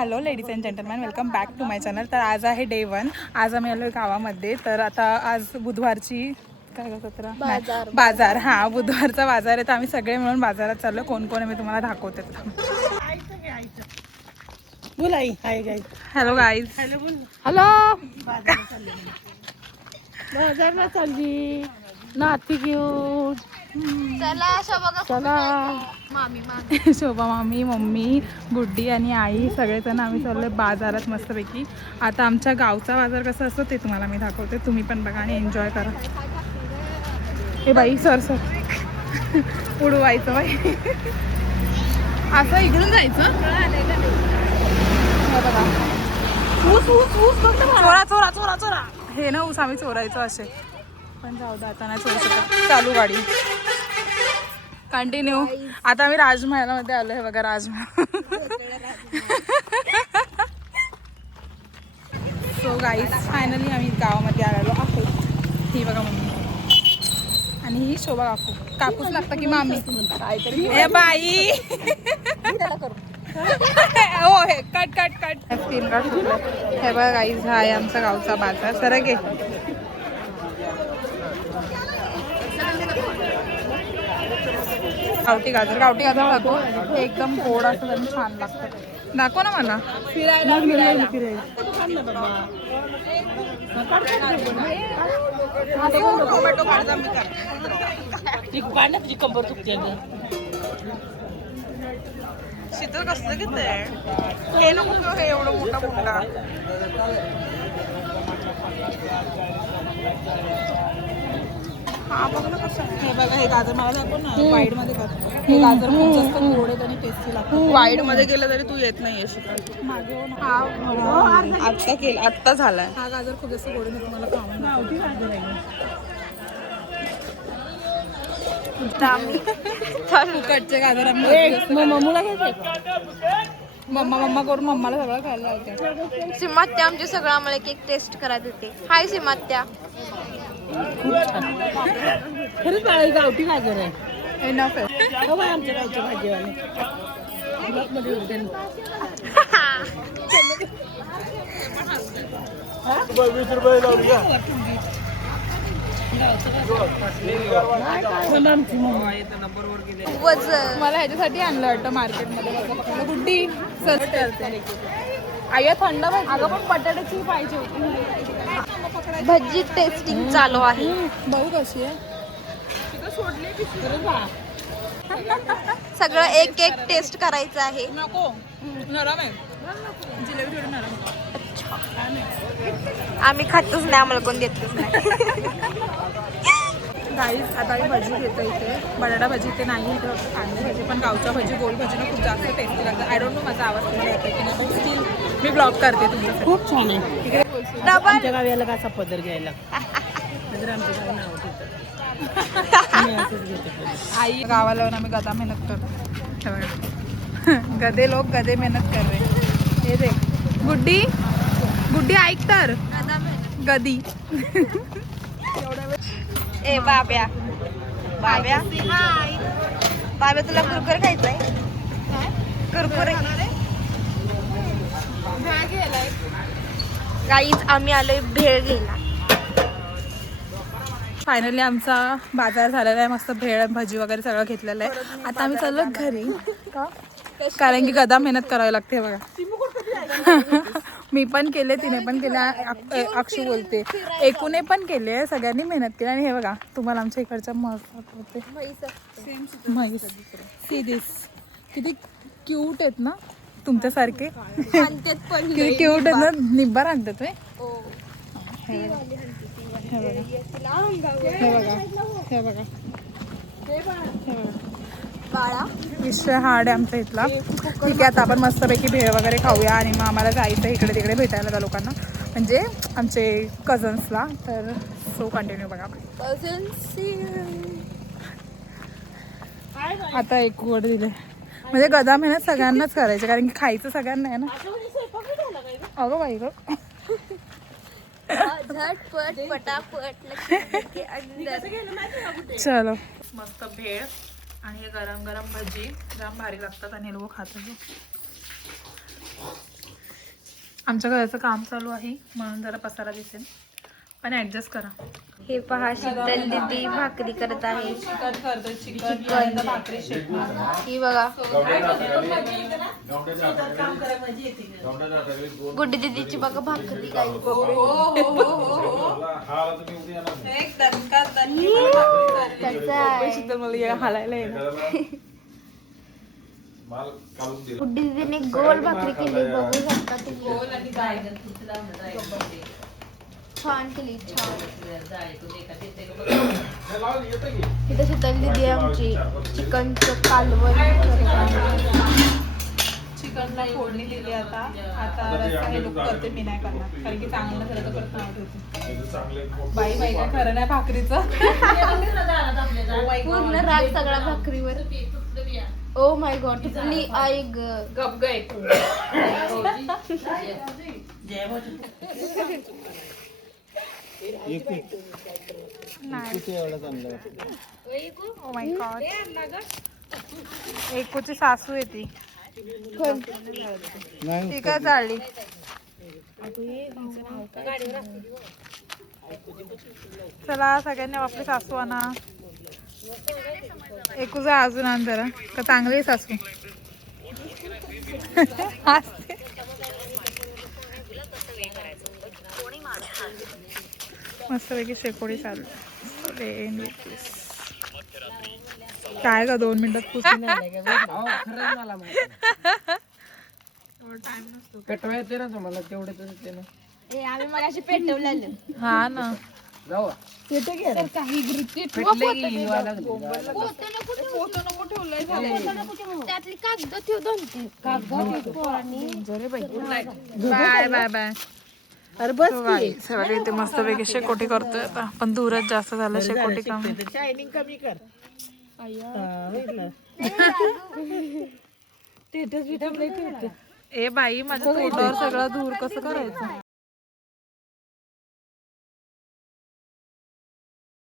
Hello ladies and gentleman, welcome back to my channel. तर आज आहे डे 1. आज आम्ही आलो गावामध्ये. तर आता आज बुधवारची काय सत्र बाजार. हा बुधवारचा बाजार आहे. तर आम्ही सगळे मिळून बाजारात चाललो. कोण कोण मी तुम्हाला दाखवते. Hello guys. हॅलो बाजारला चालली नाती घेऊन. चला शोभा मामी, मम्मी, गुड्डी आणि आई सगळेजण आम्ही चाललोय बाजारात मस्तपैकी. आता आमच्या गावचा बाजार कसा असतो ते तुम्हाला मी दाखवते. तुम्ही पण बघा आणि एन्जॉय करा. हे बाई सर उडवायचं बाई. असं इकडून जायचं. बघा चोरा चोरा चोरा चोरा. हे ना ऊस आम्ही चोरायचो असे, पण जाऊ दे आता नाही चोरू शकत. चालू गाडी कंटिन्यू. आता आम्ही राजमहालामध्ये आलो आहे. बघा राजमहल. सो गाईज फायनली आम्ही गावामध्ये आलेलो आहोत. ही बघा मम्मी आणि ही शोभा काकूच लागतं की मामी काहीतरी. हे बाई हो हे cut cut cut screen card सुटलं. हे बघा गाईज हा आहे आमचा गावचा बाजार. सर गे गावठी गाजर दाखव. हे एकदम गोड असं आणि छान लागतं. दाखव ना मला. फिरायला टोमॅटो काढजा मी शीतल कसलं घेते. हे नको हे एवढं मोठा मोठा. हा बघ ना कसं. हे बघा हे गाजर मला दाखव ना. वाईड मध्ये कर. हे गाजर खूप जास्त गोड आहेत आणि टेस्टी लागतं. वाईड मध्ये गेलं तरी तू येत नाही आता केलं आत्ता झालाय. हा गाजर खूप जास्त गोड आहे. तुम्हाला फुकटचे गाजर मम्माला मम्मा करून मम्माला सगळं खायला लावते. सीमात्या आमची सगळं आम्हाला एक टेस्ट करायला देते. हाय सीमात्या. खरंच गावठी गाजर आहे. एनफ आहे. आमच्या गावची भाजीवाले मला ह्याच्यासाठी आणलं वाटतं मार्केटमध्ये. गुड्डी सर्च करते. आया थंड अगं पण बटाट्याची पाहिजे होती. भजी टेस्टिंग चालू आहे. बघू कशी आहे. सगळं एक एक टेस्ट करायचं आहे. नको नरम आहे. जिलेबी थोडी नरम. आम्ही खातच नाही, आम्हाला कोण देतच नाही. गाईस आता मी भजी घेतो इथे. बटाटा भजी इथे नाही, इथं कांदे भजी. पण गावच्या भजी गोल भजीनं खूप जास्त टेस्टी लागतं. आय डोंट नो माझा आवाज तुम्हाला येतो की नाही, पण स्टील मी ब्लॉग करते तुमचं. खूप छान आहे. तिकडे आमच्या गावी याला कसा पदर घ्यायला आमच्या गावी नाव तिथं. आई गावाला येऊन आम्ही गदा मेहनत करतो. गधे लोक गधे मेहनत कर रहे. हे देख गुड्डी गुड्डी ऐक तर गदी. ए बाब्या बाब्या बाब्या तुला कुरकुरे खायचंय. कुरकुरे गाईज आम्ही आलोय भेळ घ्यायला. फायनली आमचा बाजार झालेला आहे. मस्त भेळ भजी वगैरे सगळं घेतलेलं आहे. आता आम्ही चाललो घरी. कारण की गदा मेहनत करावी लागते बघा. मी पण केले, तिने पण केले, अक्षू बोलते एकूने पण केले. सगळ्यांनी मेहनत केली. आणि हे बघा तुम्हाला आमच्या इकडच्या म्हैस किती क्यूट आहेत ना तुमच्यासारखे. किती क्यूट आहेत ना. निब्बार आणतात. हे बघा विषय हार्ड आहे आमच्या इथला. ठीक आहे आता आपण मस्तपैकी भेळ वगैरे खाऊया आणि मग आम्हाला जायचं इकडे तिकडे भेटायला त्या लोकांना, म्हणजे आमचे कझन्सला. तर सो कंटिन्यू बघा. आता एक वड दिले म्हणजे गदा मेहनत सगळ्यांनाच करायचे, कारण की खायचं सगळ्यांना आहे ना. अगं बाई ग झटपट पटापट. चलो मस्त भेळ आणि हे गरम गरम भजी जाम भारी लागतात आणि हे लोक खातात. आमच्या घराचं काम चालू आहे म्हणून जरा पसारा दिसेल, पण ऍडजस्ट करा. हे पहा शीतल दीदी भाकरी करत आहे. चिकन भाकरी शेकणार. ही बघा गुड्डी दीदीची बघा भाकरी काय मला हालायला येणार. गुड्डी दीदीने गोल भाकरी केली बघू शकता तुम्ही. छान केली छान. इथं शीतल दीदी आमची चिकनचं कालवण चिकनला फोडणी दिली. आता रस्सा हे लोक करते, मी नाही करणार कारण की चांगलं झालं तर करत नव्हतं. बाई बाई काय खरं नाही भाकरीचं. पूर्ण राग सगळा भाकरीवर. ओ माय गॉड तुझी आई गप गए. Oh my God. एकूची सासू येते ती काय चालली. चला सगळ्यांनी आपली सासू आणा. एकूचा अजून आण जरा का चांगली आहे सासू. मस्तपैकी शेकोडी चालू. काय का 2 मिनिटात पुसून पेटवा येते ना तुम्हाला तेवढे तर येते ना. आम्ही मला अशी पेटवलेली. हा ना. जाऊ काही त्यातली कागद ठेव 2-3 कागद. Bye bye bye. अरे बस सगळे इथे मस्तपैकी शेकोटी करतोय आता, पण दूरच जास्त झालं शेकोटी काम. शायनिंग कमी कर. ए बाई माझ्या तोंडावर सगळं दूर कसं करायचं.